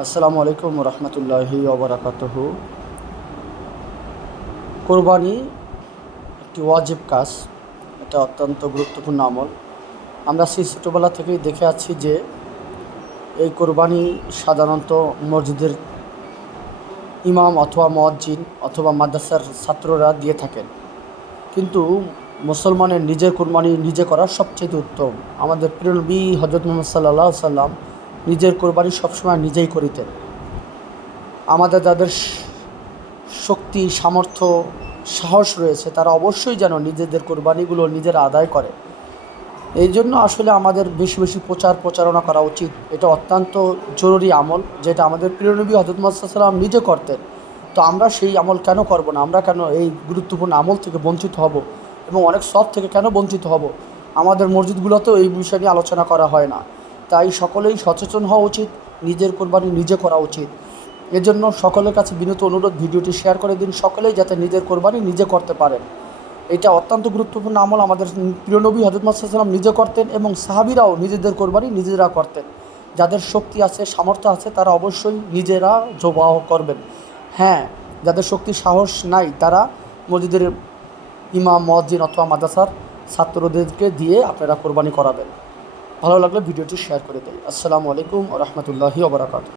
আসসালামু আলাইকুম রহমতুল্লাহি ওবরাকাতহ। কোরবানি একটি ওয়াজিব কাজ, এটা অত্যন্ত গুরুত্বপূর্ণ আমল। আমরা সেই ছোটোবেলা থেকেই দেখে আছি যে এই কোরবানি সাধারণত মসজিদের ইমাম অথবা মজ্জিন অথবা মাদ্রাসার ছাত্ররা দিয়ে থাকেন। কিন্তু মুসলমানের নিজের কোরবানি নিজে করা সবচেয়ে উত্তম। আমাদের প্রিয় নবী হজরত মোহাম্মদ সাল্লাহ সাল্লাম নিজের কোরবানি সবসময় নিজেই করিতেন। আমাদের যাদের শক্তি, সামর্থ্য, সাহস রয়েছে, তারা অবশ্যই যেন নিজেদের কোরবানিগুলো নিজেরা আদায় করে। এই জন্য আসলে আমাদের বেশি বেশি প্রচার প্রচারণা করা উচিত। এটা অত্যন্ত জরুরি আমল, যেটা আমাদের প্রিয়নবী হজরত সাল্লাম নিজে করতেন। তো আমরা সেই আমল কেন করব না? আমরা কেন এই গুরুত্বপূর্ণ আমল থেকে বঞ্চিত হব? এবং অনেক সব থেকে কেন বঞ্চিত হব? আমাদের মসজিদগুলোতেও এই বিষয় নিয়ে আলোচনা করা হয় না। তাই সকলেই সচেতন হওয়া উচিত, নিজের কোরবানি নিজে করা উচিত। এজন্য সকলের কাছে বিনীত অনুরোধ, ভিডিওটি শেয়ার করে দিন সকলেই যাতে নিজের কোরবানি নিজে করতে পারেন। এটা অত্যন্ত গুরুত্বপূর্ণ আমল আমাদের প্রিয় নবী হজরত সাল্লাম নিজে করতেন এবং সাহাবিরাও নিজেদের কোরবানি নিজেরা করতেন। যাদের শক্তি আছে, সামর্থ্য আছে, তারা অবশ্যই নিজেরা জবাহ করবেন। হ্যাঁ যাদের শক্তি সাহস নাই, তারা মসজিদের ইমাম, মসজিদ অথবা মাদ্রাসার ছাত্রদেরকে দিয়ে আপনারা কোরবানি করাবেন। ভালো লাগলে ভিডিওটি শেয়ার করে দেয় আসসালামু আলাইকুম রহমতুল্লাহি ওবরাকাত